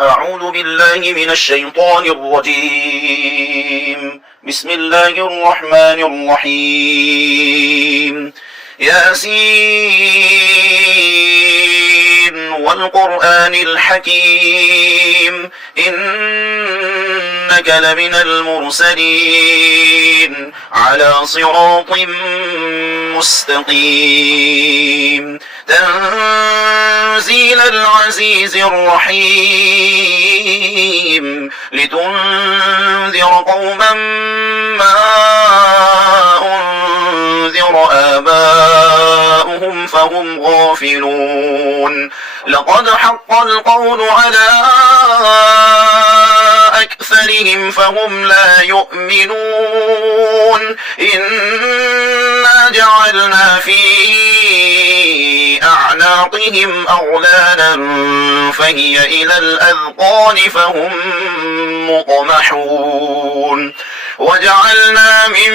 أعوذ بالله من الشيطان الرجيم. بسم الله الرحمن الرحيم. ياسين والقرآن الحكيم إنك لمن المرسلين على صراط مستقيم تنزيل العزيز الرحيم لتنذر قوما ما أنذر آباؤهم فهم غافلون لقد حق القول على أكثرهم فهم لا يؤمنون إنا جعلنا في أعناقهم أغلالا فهي إلى الأذقان فهم مقمحون وجعلنا من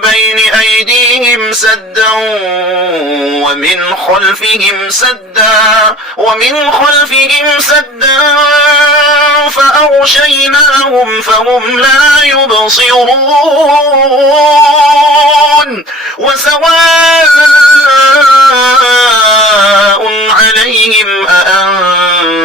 بين أيديهم سدا ومن خلفهم سدا فأغشيناهم فهم لا يبصرون وسواء عليهم أأنذرتهم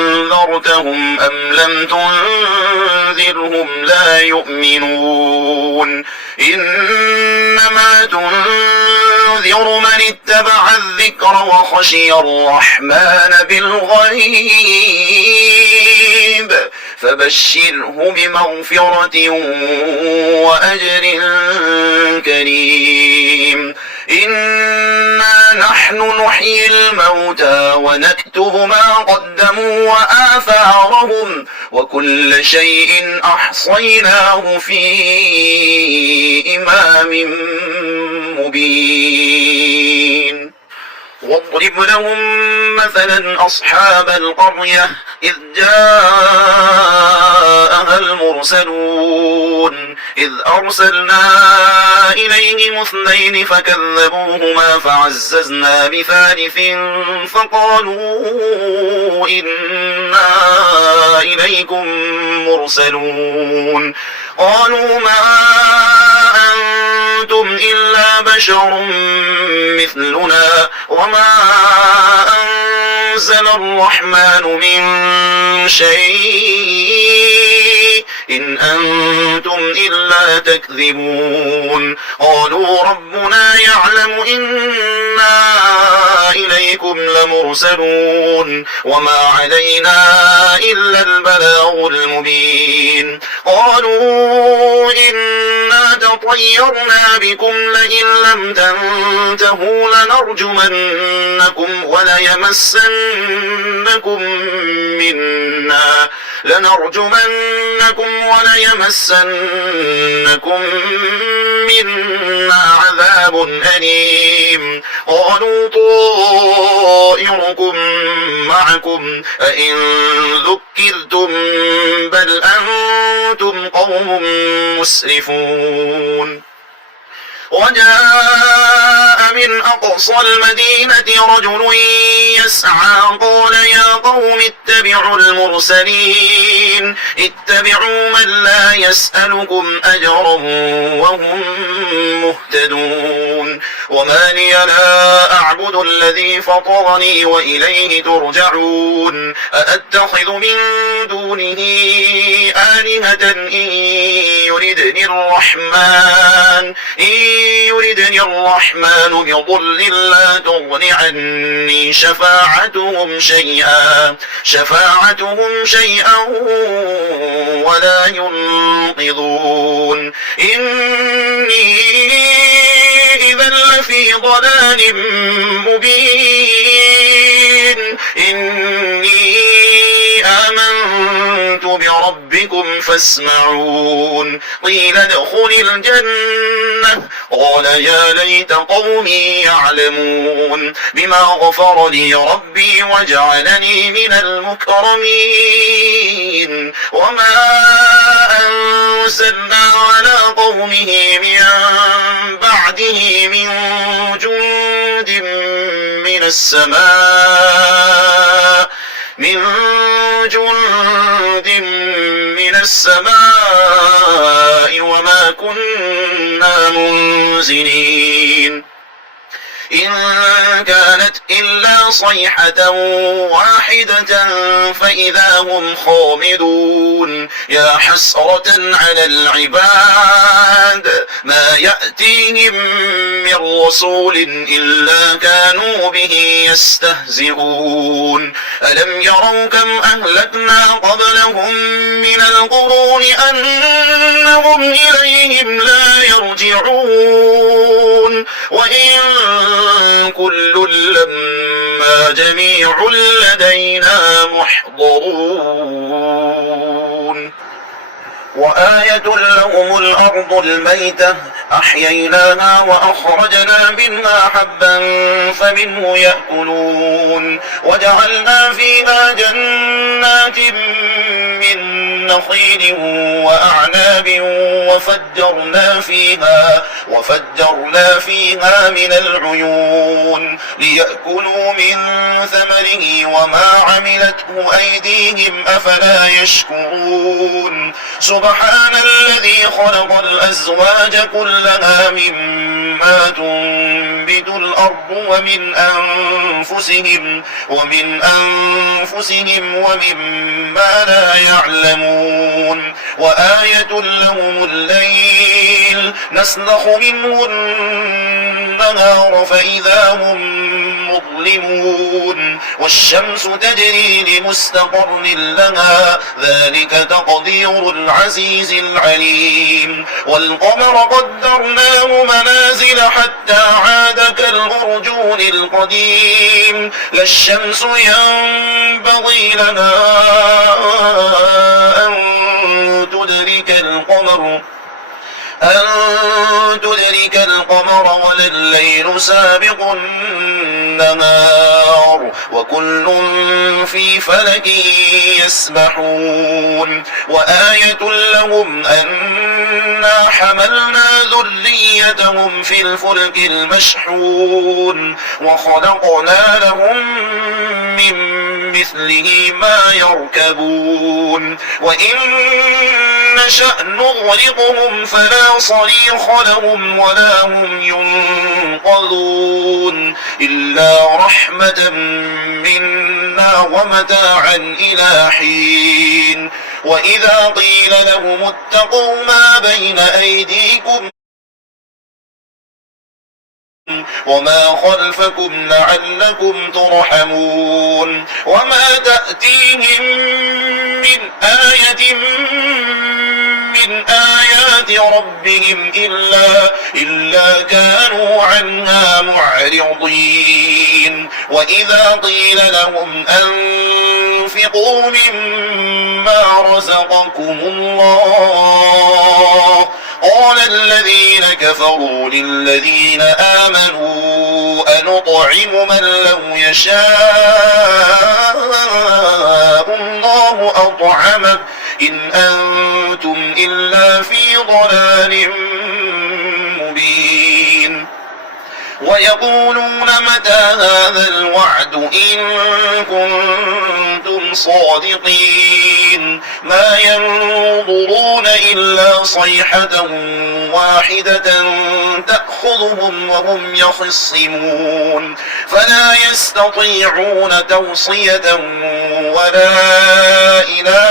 أم لم تنذرهم لا يؤمنون إنما تنذر من اتبع الذكر وخشي الرحمن بالغيب فبشره بمغفرة وأجر كريم إنا نحن نحيي الموتى ونكتب ما قدموا وآثارهم وكل شيء أحصيناه في إمام مبين واضرب لهم مثلا أصحاب القرية إذ جاءها المرسلون إذ أرسلنا إليهم 2 فكذبوهما فعززنا بثالث فقالوا إنا إليكم مرسلون قالوا ما أنتم إلا بشر مثلنا وما أنزل الرحمن من شيء إن أنتم إلا تكذبون قالوا ربنا يعلم إنا إليكم لمرسلون وما علينا إلا البلاغ المبين قالوا إنا تطيرنا بكم لئن لم تنتهوا لنرجمنكم وليمسنكم منا عذاب أليم قالوا طائركم معكم أئن ذكرتم بل أنتم قوم مسرفون وجاء من أقصى المدينة رجل يسعى قال يا قوم اتبعوا المرسلين اتبعوا من لا يسألكم أجرا وهم مهتدون وما لي لا أعبد الذي فطرني وإليه ترجعون أأتخذ من دونه آلهة إن يردني الرحمن بضل لا تغن عني شفاعتهم شيئا ولا ينقذون إني إذا لفي ضلال مبين إني آمنت بربكم فاسمعون قيل ادخل الجنة قال يا ليت قومي يعلمون بما غفر لي ربي وجعلني من المكرمين وما أنزلنا على قومه من بعده من جند من السماء السماء وما كنا منزلين إن كانت إلا صيحة واحدة فإذا هم خامدون يا حسرة على العباد ما يأتيهم من رسول إلا كانوا به يستهزئون ألم يروا كم أهلكنا قبلهم من القرون أنهم إليهم لا يرجعون وإن كل لما جميع لدينا محضرون وآية لهم الأرض الميتة أحييناها وأخرجنا منها حبا فمنه يأكلون وجعلنا فيها جنات من نخيل وأعناب وفجرنا فيها من العيون ليأكلوا من ثمره وما عملته أيديهم أفلا يشكرون سبحان الذي خلق الأزواج كلها مما تنبت الأرض ومن أنفسهم ومما لا يعلمون وآية لهم الليل نسلخ منه النهار فإذا هم مظلمون والشمس تجري لمستقر لها ذلك تقدير العزيز العليم والقمر قدرناه منازل حتى عاد كالأرجون القديم لا الشمس ينبغي لها أن تدرك القمر ولا الليل سابق النهار وكل في فلك يسبحون وآية لهم أنا حملنا ذريتهم في الفلك المشحون وخلقنا لهم من مثله ما يركبون وإن نشأ نغرقهم فلا صريخ لهم ولا هم ينقذون إلا رحمة منا ومتاعا إلى حين وإذا قيل لهم اتقوا ما بين أيديكم وما خلفكم لعلكم ترحمون وما تأتيهم من آية من آيات ربهم إلا كانوا عنها معرضين وإذا قيل لهم أنفقوا مما رزقكم الله قال الذين كفروا للذين آمنوا أنطعم من لو يشاء الله أطعمه إن أنتم إلا في ضلال مبين ويقولون متى هذا الوعد إن كنتم صادقين ما ينظرون إلا صيحة واحدة تأخذهم وهم يخصمون فلا يستطيعون توصية ولا إلى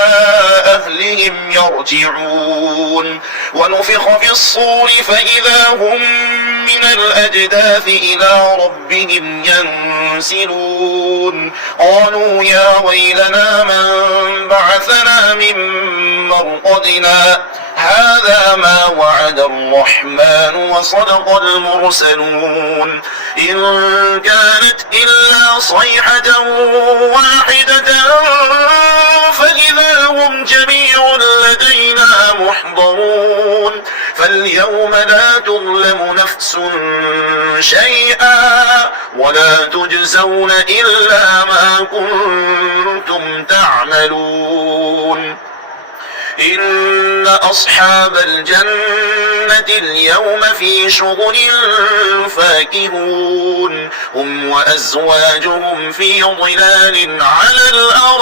أهلهم يرجعون ونفخ في الصور فإذا هم من الأجداث إلى ربهم ينسلون قالوا يا ويلنا من بعثنا من مرقدنا هذا ما وعد الرحمن وصدق المرسلون إن كانت إلا صيحة واحدة فإذا هم جميع لدينا محضرون فاليوم لا تظلم نفس شيئا ولا تجزون إلا ما كنتم تعملون إن أصحاب الجنة اليوم في شغل فاكهون هم وأزواجهم في ظلال على الأرائك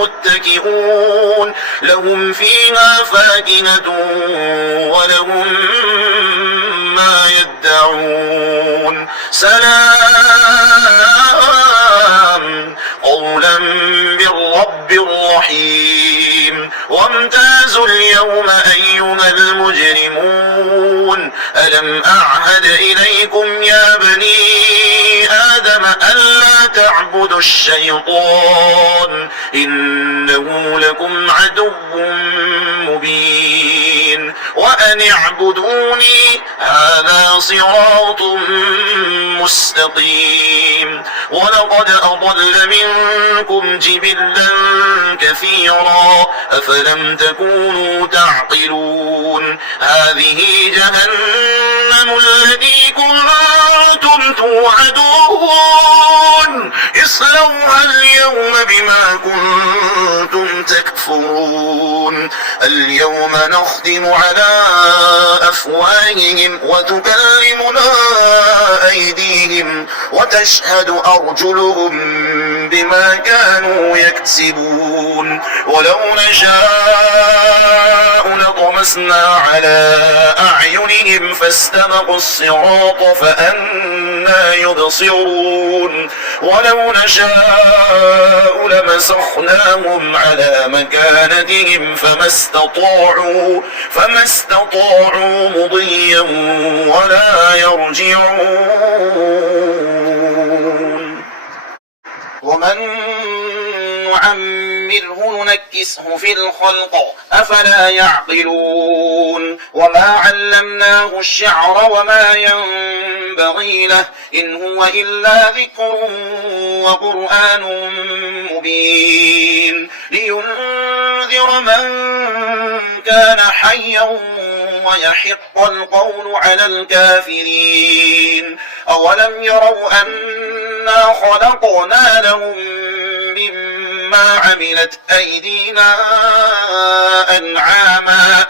متكئون لهم فيها فاكهة ولهم ما يدعون سلام قولا من رب رحيم وامتازوا اليوم أيها المجرمون ألم أعهد إليكم يا بني آدم ألا تعبدوا الشيطان إنه لكم عدو مبين وأن اعبدوني هذا صراط مستقيم ولقد أضل منكم جبلا كثيرا أفلم تكونوا تعقلون هذه جهنم التي كنتم توعدون اصلوها اليوم بما كنتم تكفرون اليوم نختم على أفواههم وتكلمنا أيديهم وتشهد أرجلهم بما كانوا يكسبون ولو نشاء لطمسنا على أعينهم فاستبقوا الصراط فأنى يبصرون ولو نشاء لمسخناهم على مكانتهم فما استطاعوا مضيا ولا يرجعون ومن نعمره ننكسه في الخلق أفلا يعقلون وما علمناه الشعر وما ينبغي له إن هو إلا ذكر وقرآن مبين لينذر من كان حيا ويحق القول على الكافرين أولم يروا أنا خلقنا لهم مما عملت أيدينا أنعاما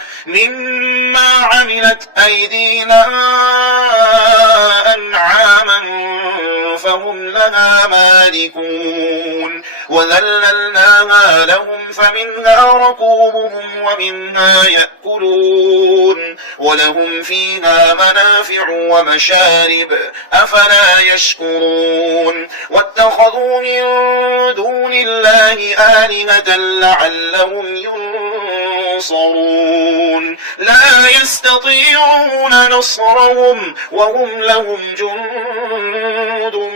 فهم لها مالكون وذللناها لهم فمنها ركوبهم ومنها يأكلون ولهم فيها منافع ومشارب أفلا يشكرون واتخذوا من دون الله آلهة لعلهم ينصرون لا يستطيعون نصرهم وهم لهم جند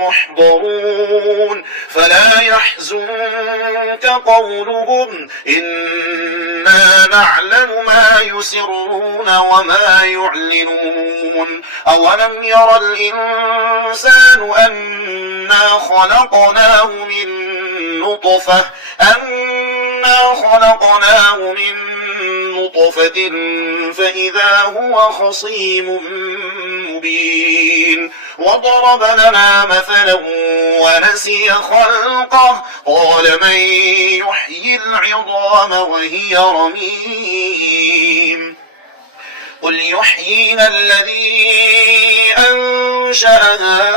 محضرون فلا يحزنك قولهم إنا نعلم ما يسرون وما يعلنون أولم ير الإنسان أنا خلقناه من نطفة فإذا هو خصيم مبين وضرب لنا مثلا ونسي خلقه قال من يحيي العظام وهي رميم قل يحييها الذي أنشأها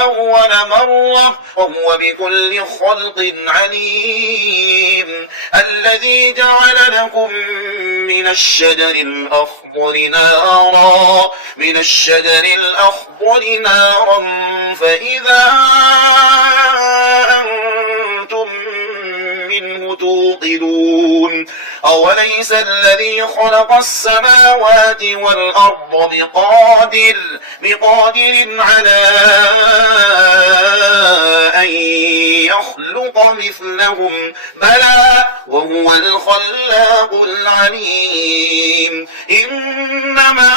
أول مرة وهو بكل خلق عليم الذي جعل لكم من الشجر الأخضر نارا فإذا أنتم منه توقدون أوليس الذي خلق السماوات والأرض بقادر على أن يخلق مثلهم بلى وهو الخلاق العليم إنما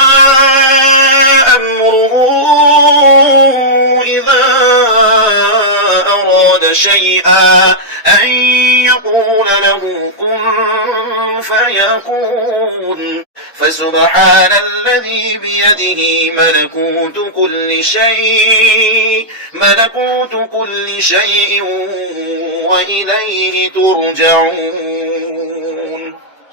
أمره إذا أراد شيئا أن يقول له كن فيكون فسبحان الذي بيده ملكوت كل شيء وإليه ترجعون